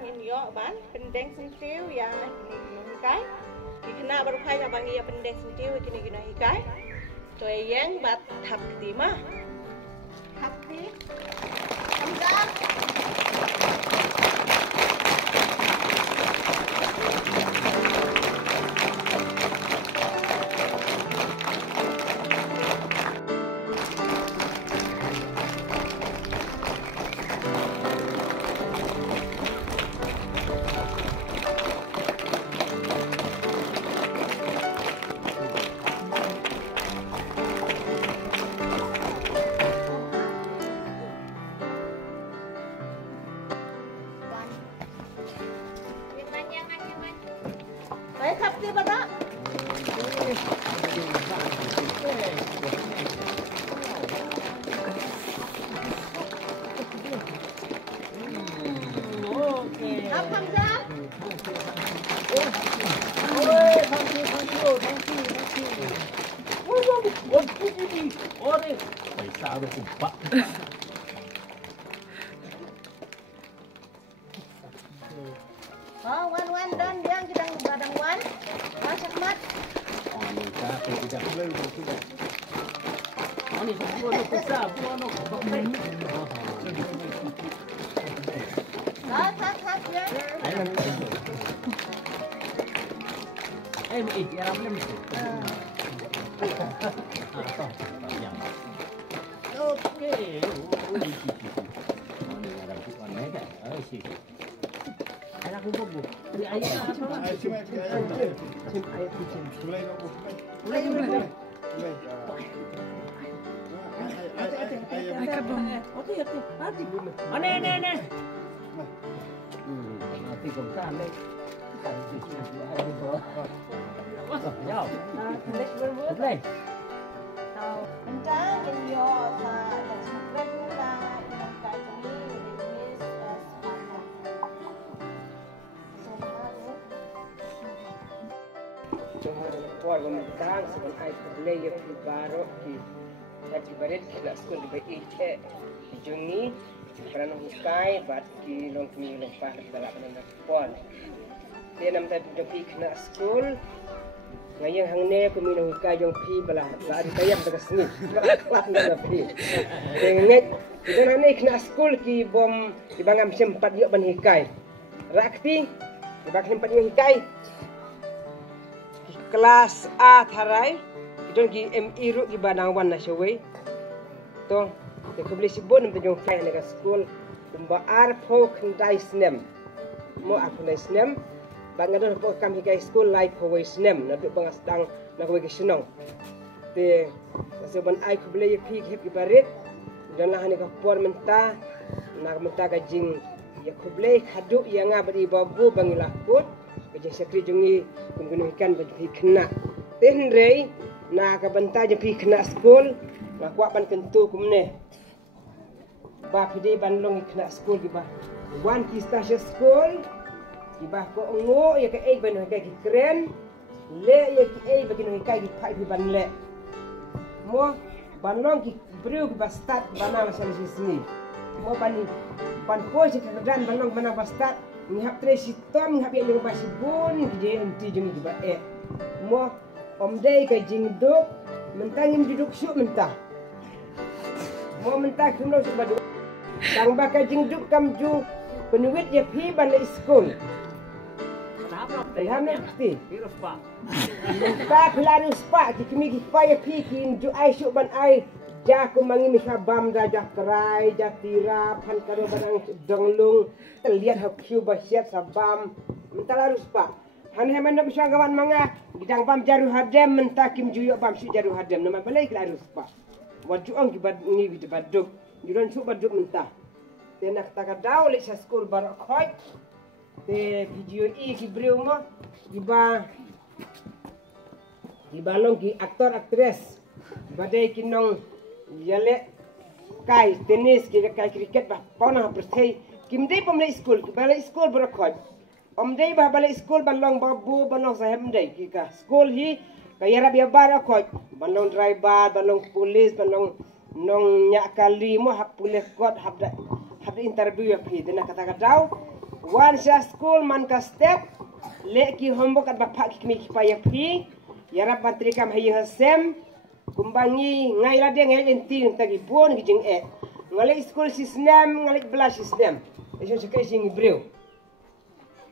ngin yo ban pendeng sentiu ya kini kai kena baru kai abang ya pendeng sentiu kini hikai to yang bat thap ti ma thap ti hamzah Baik, kapti Bapak. Oke. Hamzah. Oh, wan dan yang kita badang wan sakmat. Oh, ni tak tidak boleh sudah. Oh, ni semua nak besar, buat nak. Sat ya. Ya boleh mesti. Okey. Oh, ni ada bukan kan? Oh, sih. Anak ibu bu, beli ayam apa? Ayam kucing. Mulai. Ane. Nanti komsan leh. Jauh. Boleh. Tahu. Kencang yo sa dan pula yang kai ini Poi come tang seven ai play of baro ki haji baret kila school be ite jungi karena hukai bat ki long kini long pa dalam nang pon dia nam tai pi kena school ngayang hangne ko mi hukai jong pi bala la di tayam daga sini kelas na pi denget kita nane kena school ki bom di bangam sempat yo ban hikai rakti di bangam sempat yo hikai kelas A tharai kita gi MI ru gi banang wan na shawai to ke kubli sibon mte jong fai na school tumba ar pho khandai snem mo apnai snem bangadon po kam hi school life ho wai snem na du bangas dang na ko gi sunong te seban ai kubli pi hep gi barit dan lah ni ka por menta na menta ka jing ya kubli khadu ya nga bari babu bangila kut kejeng sekri jungi kumgunu ikan bagi kena tenrei na ka banta je pi kena school na kwa ban kentu kumne ba pide ban long kena school gi ba wan ki station school gi ba ko ngo ya ka e ban ka ki kren le ya ki e bagi no ka ki pai ban le mo ban long ki bru ba start bana masal sini mo ban ko je ka dan ban long bana ba start ni hap tresi tom hap yang ba sibun je enti jungi ba mo om dai ka jing duk mentangim duduk syuk mentah mo mentah kuno su badu tang ba ka jing duk kam ju penuit ya pi ban school Ilham mesti Virus pak. mentah kelarus pak kimi ki pa ya pi ki ju ai syuk ban ai ja ku mangi mi sabam da ja kerai ja tira pan karo barang donglung terlihat hak kiu basiat sabam mentah larus pak han hemen nak bisa kawan manga bidang bam jaru hadem mentakim juyok bam su jaru hadem nama balai larus pak wajuang ki bad ni bi baduk juran su baduk mentah tenak takadau le sa skul barak khoi te video ki breu mo di balong ki aktor aktris badai kinong yale kai tenis ki kai cricket ba pona berthei kimdei pamle school bala school barakhoi omdei ba bala school balong babu banong sahem-dei ki ka school hi kayara biya barakhoi balong driver balong police balong nong nya kali mo hap police court hap interview ya phi dena kata-kata wan sya school man ka step le ki homework at bapak ki mi ki pa ya pi ya rap batri kam hayi hasem kumbangi ngai la de ngai enti tagi bon ki jing e ngalai school system ngalai bla system eso sekai sing ibreu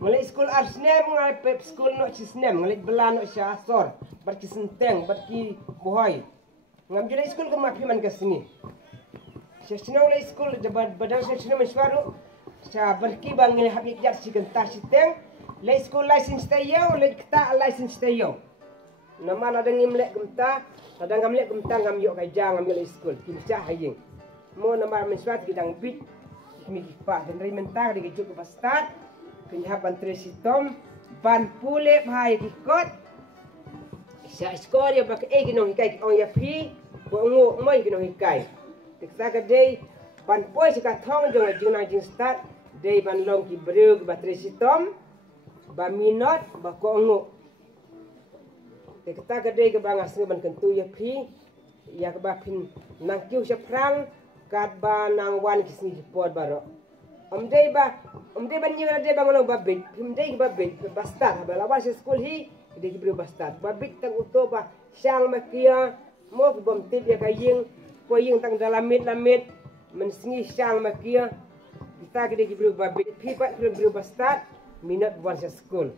ngalai school art system ngalai pep school no system ngalai bla no sya asor bar ki senteng bar ki bohai ngam jere school ko mapi man ka singi sesino ngalai school de badang sesino meswaru sa bar ki bangil habik jar si kentar siteng le school license tayo le kita license tayo nama ada ngimlek gemta ada ngamlek gemta ngam yo kai jang ngambil school kimca haying mo nama meswat kidang bit kimi pa dan ri mentar di juk ke start pinha bantre sitom ban pule bhai kikot sa school ya bak e ginong hikai on ya phi bo ngo moi ginong hikai tiksa ka dei ban poi sika thong jong jing jing start dei ban long ki breu ke batre sitom ba minot ba ko ngo kita kadai ke bangas ni ban kentu ya phi ya ke ba pin nang kiu sya prang kat ba nang wan kisni pot baro omdei ban nyira de bang long ba bit omdei ba bit bastat ba lawan school hi de ki bro bastat ba bit tang uto ba syang ma kia mo bom tip ya kaying po ying tang dalam lamit men singi syang ma kia kita ke de ki bro ba bit phi pa bro bastat minat buan school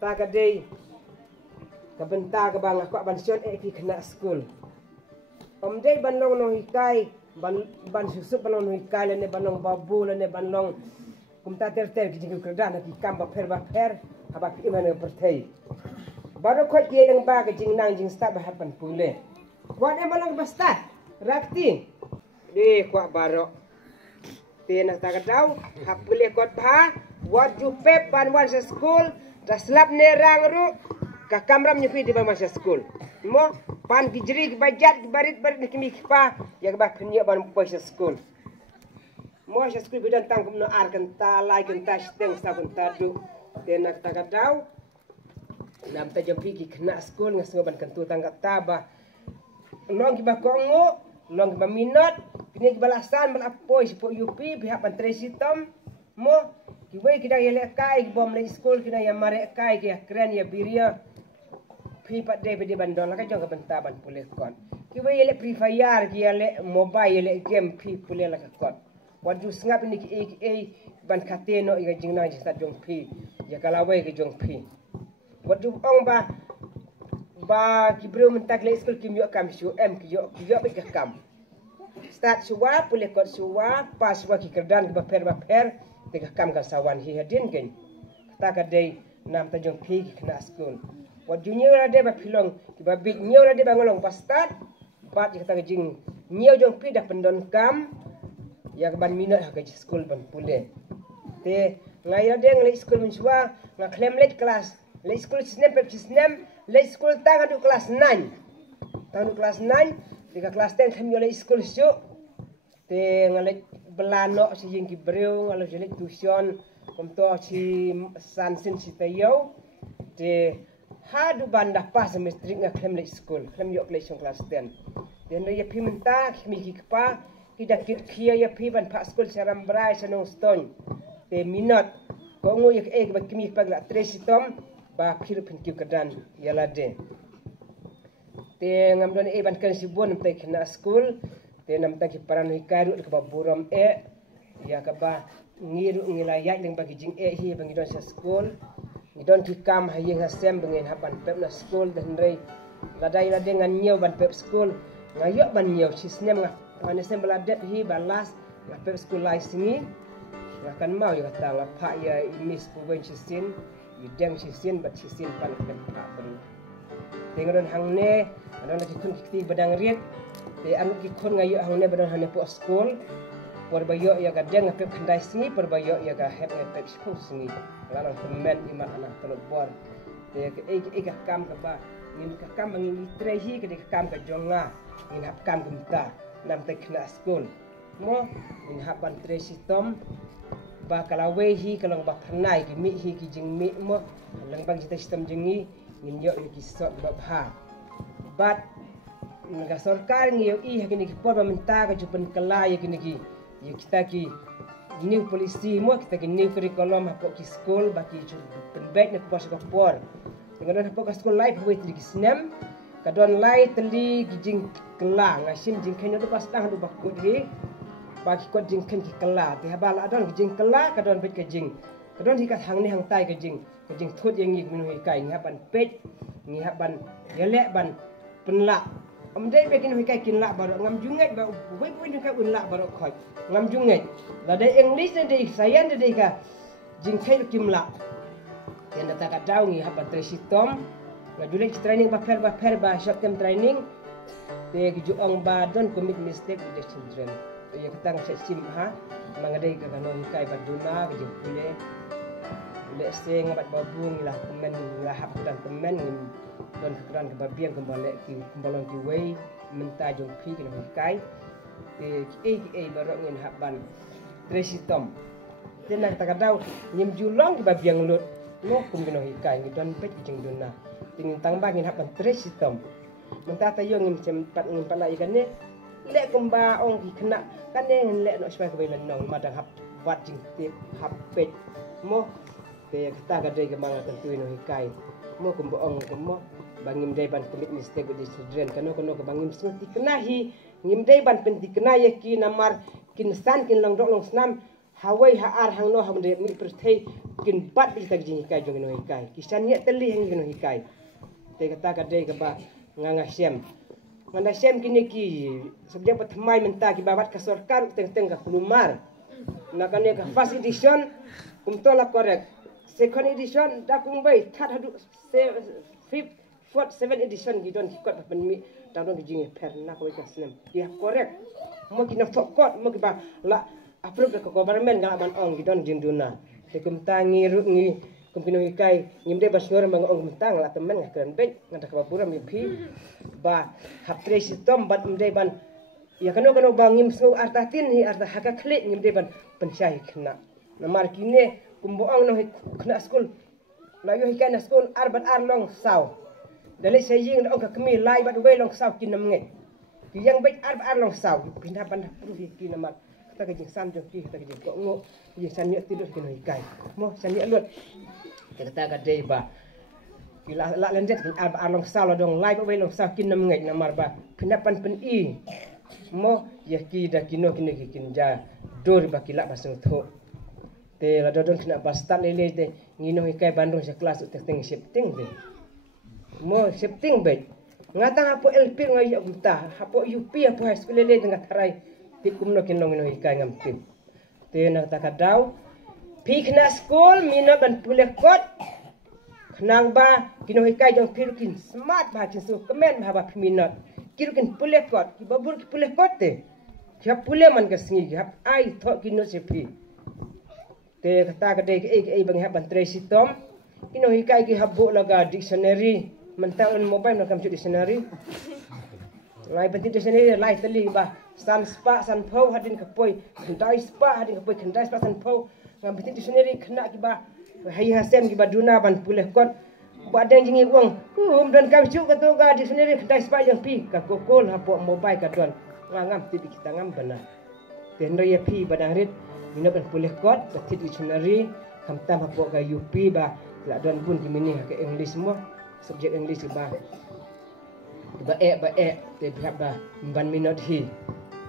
ta kadai kabenta ka bang ako ban sion e ki kena school omdei ban long no hikai ban susup ban long no hikai le ne ban long babu le ne ban long kumta ter ki jing kerda na ki kam ba pher haba ki man perthei baru khot ye dang ba ka jing nang jing start ba hapan pule wat e ban long ba start rakti de kwa baro te na ta ka dau hapule kot bha wat ju pep ban wan school taslap ne rang ru ka kamram nyepi di masa school mo pan gijri bajat barit kimi pa ya ba khnya ban poisa school mo sa school bidan tang kumno ar kan ta lai kan ta steng sa kan ta du tenak ta ka dau nam ta jepi ki khna school ngas ban kan tu tang ta ba long ki ba kongo long ba minot kini balasan ban apois po UP pihak ban tresitom mo ki wei kita yele kai bom le school kina ya mare kai ki kren ya biria pipat de bedi bandon la ka jong ka benta ban pule kon ki we yele free fire ki yele mobile yele game pi pule la ka kon wadu sngap ni ki e ban kateno i ga jingna ji sta jong pi ya kala we ki jong pi wadu ong ba ki bro men tak le school ki yo kam shu em ki yo be ka kam start suwa pule kon suwa pas wa ki kerdan ba per te ka kam ka sawan hi hadin gen ta ka dei nam ta jong pi ki kena school wat junior ada ba pilong ki ba big nyau ada ba ngolong pastat bat kita jing nyau jong pi dah pendon kam ya ban minat ha ke school ban pule te ngai ada ngai school mensuwa nga klem let kelas le school snap pep snap le school tang adu kelas 9 tang kelas 9 tiga kelas 10 kami le school syu te ngai belano si jing ki breu ngai le tuition komto si sansin si tayo te hadu banda pas semestri nga klem le school klem yo klesong kelas 10 den ya pi menta mi ki pa kita kit kia ya pi ban pa school saram brai sanong stone te minot ko ngo ya e ba kimi pa la tresitom ba phir phin ki kadan yala de te ngam don e ban kan si bon te kena school te nam ta ki paran hi karu ka ba buram e ya ka ba ngiru ngilaya ning bagi jing e hi bangi don sa school ni don ki kam hayeng hasem bengen hapan pep na school dan rei ladai la dengan nyau ban pep school ngayok ban nyau sisnem nga ane sem beladet hi balas la pep school lai singi ngakan mau ya kata la pa ya imis puben sisin yudeng sisin bat sisin pan pep pa ben tengon hangne adon ki kun ki badang riet te anu ki kun ngayok hangne badon hane po school perbayo ya ka deng pep kandai singi perbayo ya ka hep pep school singi larang temen iman anak teluk bor te ke ka kam ka ba ngin ka kam ngin trehi ke ka kam ka jonga ngin hap kam gemta nam te kena school mo ngin hapan tresi tom ba kalawe hi kalong ba pernai ki mi hi ki jing mi mo lang bang kita sistem jingi ngin yo ki sot ba bha bat nga sarkar ngi yo i kini ki por minta ka jupan kala ya kini ki ya kita ki new polisi mo kita new curriculum hapo ki school baki penbet nak pas kapor dengan hapo ka school life wait di snem kadon lai teli gijing kelang asim jing kena tu pas tang du bakut di bagi kot jing ken ki kela ti habal adon gijing kela kadon bet ke jing kadon hikat hang ni hang tai ke jing thut yang ngi minu hikai ngapan pet ngi haban yelek ban penlak amdai bekin hikai kinlak baru ngam junget ba wei pun hikai unlak baru khoi ngam junget la dai english dai sayan dai ka jing kai kimlak yang data ka dau ngi haban tresitom la julek training ba short term training te gi juang ba don commit mistake with the children ya kita ngase sim ha mangadai ka kanu hikai baduna gi pule se ngabat babung lah temen lah hap dan temen don keran ke babiang kembali kembalon ki wei menta jong pi ke kai barok ngin haban tresitom tenak takadau nyim julong ke babiang lut no kum kino hikai ngi don pet jeng dona tingin tangba ngin haban tresitom menta tayo ngim sempat ngin pala ikan ne lek kemba ong ki kena kan ne lek no supaya kebelan nong madang hap wat jing tip hap pet mo te kata gadai ke manga tentu no hikai mo kumbo ong kummo bangim dai ban commit mistake with the children kano ke bangim semti kenahi ngim dai ban penti kenaya ki namar kin san kin long dok long snam hawai haar hang no ham de mi perthei kin bat bi tak jing hikai jong no hikai kisan ye teli hang no hikai te kata gadai ke ba nganga sem nganda sem kini ki subjek pertama menta ki babat ka sarkar teng ka kulumar nakane ka first edition kumtola correct second edition dah kumbai third hadu fifth fourth seventh edition gidon kikot ben mi tadon gijing per na ko ka snem dia correct mo kina fokot mo ki ba la approve ke government ga ban ong gidon jinduna te kum tangi ru ngi kum kino hikai ngimde basur mang ong tang la temen ngakran bet ngada ka pura mi phi ba haptre sistem bat mde ban ya kano bangim so artatin hi arta haka klik ngimde ban pensai kena namar kine kumboang no kena school la yo hikai na school arbat arlong saw dali saying ong ka kemi lai bat we long saw kinam nge ki yang bet arbat arlong saw pindah pan pru ki namat ta ka jing san jo ki ta ka jing ko ngo ye san ye tidur kino hikai mo san ye lut kita ka dei ba ki la lendet ki arbat arlong saw la dong lai bat we long saw kinam nge namar ba pindah pan pen i mo ye ki da kino kini ki kinja dor ba ki la basung tho te la dodon kena bastat lele te ngino hikai bandung sa kelas utek teng septing de mo septing bet ngatang apo LP ngai yukta apo UP apo high school lele tengah tarai tip kumno kinong ngino hikai ngam tip te na takadau pi kena school mina ban pulekot kenang ba kino hikai jong pirukin smart ba kinsu kemen ba piminot kirukin pulekot ki babur ki pulekot te siap pule man ka singi hap ai thok kino sepi te kata kadai ke bang haban tresitom kino hikai ki habu laga dictionary mentang mobile nak kam dictionary lai penting dictionary lai teli ba san spa san pau hadin ka poi kendai spa hadin ka poi kendai spa san pau ngam penting dictionary kena ki ba hai hasem ki ba duna ban puleh kot ba deng jingi uang dan kam cu ka to ga dictionary kendai spa yang pi ka kokol hapo mobile ka don ngam ti kita ngam benar ten ya pi badang rit mina ban puleh kot tit dictionary kam tam hapo ga UP ba la don pun kimini ke English semua subjek English ba te bihat ba ban minot hi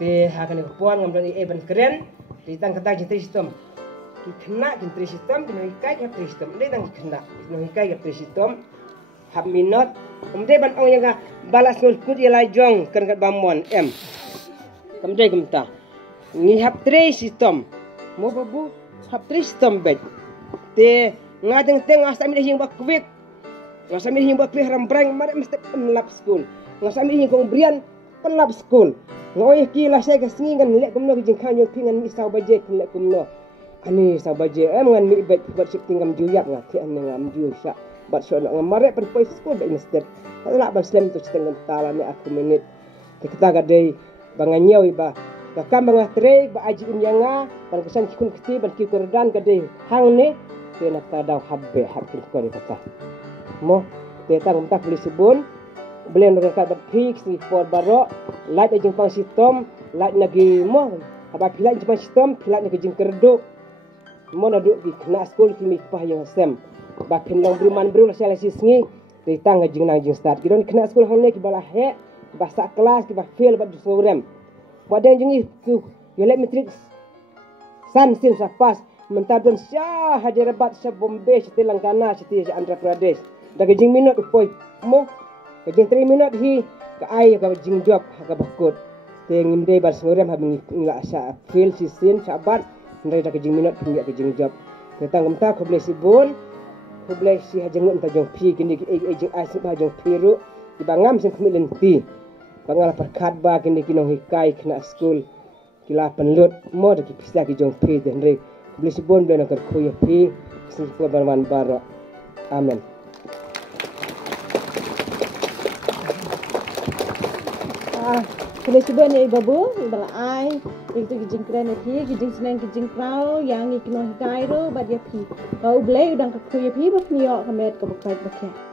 te ha kan puan ngam don ban keren te tang kata je sistem ki kena ki sistem ki hikai ki sistem le tang kena ki hikai ki sistem hab minot umde ban ong yang balas ngul kut yalai jong kan kat bamon em kamde kumta ngi hab sistem mo babu hab sistem bet te ngadeng teng asami hing bak kwik ngasami hing bak kwik rambrang mare mesti penlap school ngasami hing kong brian penlap school ngoy ki la sai ka singan lek kumno ki jingkhan yo pingan mi saw baje lek kumno ani saw baje ngan mi bet bat sip tingam juyak ngati an ngam ju sya bat syo ngam mare pen poi school ba instead la ba slam to setengah tala ni aku menit kita gadai banganyau iba kakam bangah tre ba aji unyanga ban kesan kikun kiti ban ki kordan gadai hang ni te nak tadau habbe hakil ko kata mo te tang tak beli sebun beli ndak kat fix ni for baro light ajeng pang sistem light nagi mo Aba pilat cuma sistem pilat ni kejing kerdu. Mon aduk di kena school kimi pah yang sem. Ba long bruman bru la sis ngi di tang jing nang jing start. Kidon kena school hang ne ki bala he ba sa kelas ki ba fail ba program. Wadang jingi tu you let matrix san sin sa pas mentabun syah hajarabat sa Bombay sa Telangana sa Andhra Pradesh. Da kejing minut poi mo kejing 3 minut hi ka ai ka jing job ka bakut. Tengim dei bar sengorem ha ngila sa fail si sin sa bat ndai da kejing minut pinga kejing job. Ketang gemta ko blesi bon ko blesi hajeng ta jong pi kini jing ai ba jong piru di bangam sin kemilen ti. Bangala perkat ba kini kinong hikai kena school kila penlut mo da ki pisa ki jong pi den re blesi bon blen ka ko ya pi sin ko barman baro. Amen. Boleh cuba ni babu, bala ai, itu kijing keren ni, kijing senang kijing prau, yang ikno hikai ro, badia pi. Kau boleh udang kakuya pi, bapniok kamet kabukai bakia.